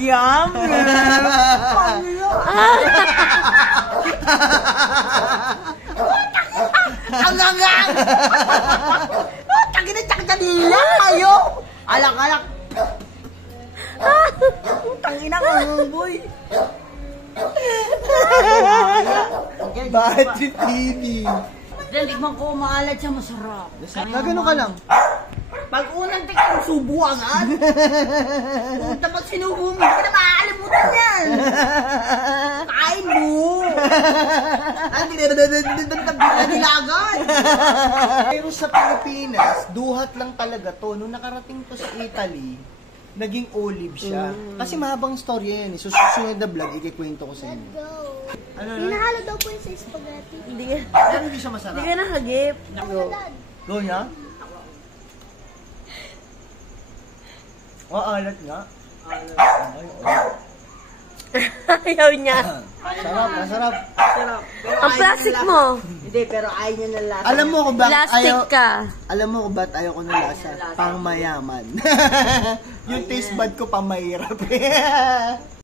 Yum! Ang angang! Tangin na tsaka nila kayo! Alak-alak! Tangina ka ng boy! Bakit si TV? Daligman ko, maalat siya, masarap. Nagano ka lang? Pag unang tingin, subo agad! Punta pag sinubo mo, hindi ka na makakalimutan yan! Kain mo! Ay, nila agad! Pero sa Pilipinas, duhat lang talaga to. Nung nakarating to sa Italy, naging olive siya. Kasi mahabang story yan. So, susunod na vlog, ikikwento ko sa inyo. Go. Ano na? Hinahalo daw po yung sa spaghetti. Hindi Pero hindi siya masarap. ka nakagip. Go. Dad. Go niya? Alat nga. Ayaw niya. Sarap, masarap. Ang plastic mo. Hindi, pero ayaw niya ng lasa. Alam mo kung bakit Plastic ayaw... ka. Alam mo kung bakit ayaw ko ng lasa? Pang mayaman. Yung taste bud ko pang mahirap.